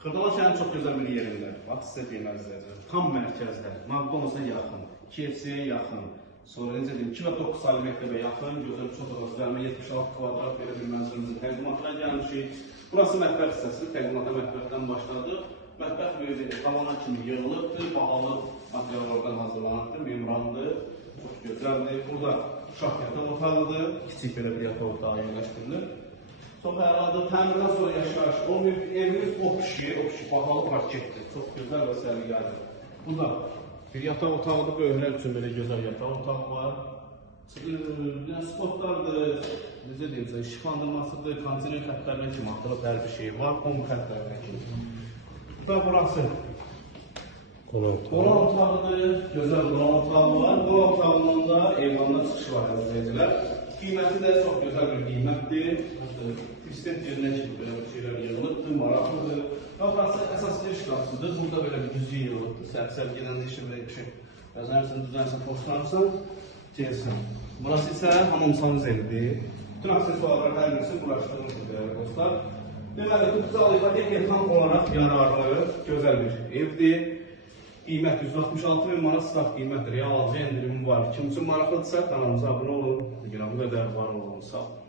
Xırdala şəhərin çox gözəl bir yerində. Bax, sizə deməzlər. Tam mərkəzdə, McDonald's-a yaxın, KFC-yə yaxın, sonra necə deyim, 2 və 9 saylı məktəbə yaxın, gözəl çox ağızlarına 76 kvadrat belə bir mənzilimizin təqdimatına gəlmişik. Burası mətbəx hissəsi, təqdimata mətbəxdən başladı. Mətbəx böyle tavana kimi yığılıbdır, bahalı materiallardan hazırlanıbdır, membrandır, çox gözəldir. Burada uşaq yataq otağıdır, kiçik belə bir yataq otağı yerləşdirilir. Çox əladır, təmirdən sonra yaşayış olmayıb, evimiz o kişi bahalı parketdir, çox gözəl və səliqəlidir. Burada bir yataq otağıdır, böyüklər üçün belə gözəl yataq otağı var. Spotlardır, necə deyəcək, işıqlandırmasıdır, kondisioner xətlərinə kimi atılıb hər bir şey var, qom xətlərinə kimi. Burada burası qonaq otağıdır, gözəl qonaq otağı var. Qonaq otağından da eyvanda çıxışı var əzizləyicilər. Qiyməti də çox gözəl bir qiymətdir. Kristent yerinə kimi belə bir şeylər yığılıbdır, maraqlıdır. Burası əsas giriş qapısıdır. Burada belə bir düzgün yığılıbdır. Səhər gedəndə işin belə bir şey bəzənirsən, düzənsən, postlanırsan, gəlsən. Burası isə hamamsanız evidir. Bütün aksesuarlar hər birisi uğraşdırılmışdır değerli dostlar. Deməli, Tuqcal İpoteka tam olaraq yararlı, gözəl bir evdir. Qiymət 166 min manat start qiymətdir. Real alıcı endirimim var. Kim üçün maraqlıdırsa kanalımıza abunə olun. Bu qədər var olun. Sağ olun.